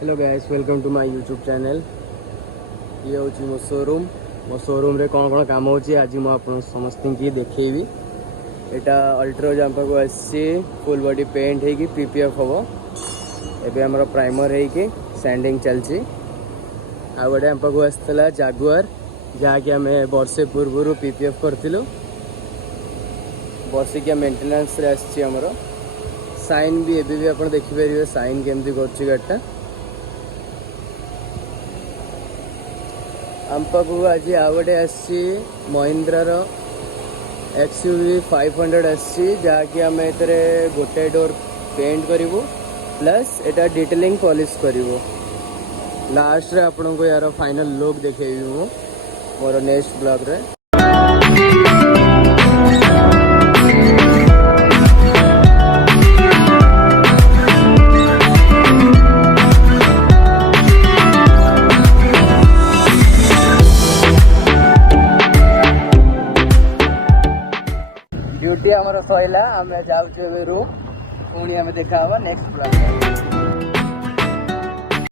Hello guys welcome to my YouTube channel. ये हूँ मो शोरूम रे कौन कौन काम होची आज मु आपन समस्त की देखैबी। एटा अल्ट्राज हम पाक आसी फुल बॉडी पेंट है कि पीपीएफ हबो। एबे हमर प्राइमर है कि सैंडिंग चलची। आ गोटे हम पाक आस्तला जागुआर जहा कि हमें वर्षे पूर्व पीपीएफ करथिलु। वर्षिकिया मेंटेनेंस रे आसी हमर साइन भी एबे भी अपन देखि परिबे साइन केमती करची गाडटा। हम पाक आज आ गए आसी महिंद्रार XUV 500 आसी जहाँकि आम ए गोटे डोर पेंट करूँ प्लस एटा डिटेलिंग पॉलिश करूँ। लास्ट रे आपन को यार फाइनल लुक देखेबी मु मोर नेक्स्ट ब्लॉग रे। ड्यूटी आमर सैला आम जाऊँ रूम पुणी आम देखा नेक्स्ट ब्लॉग।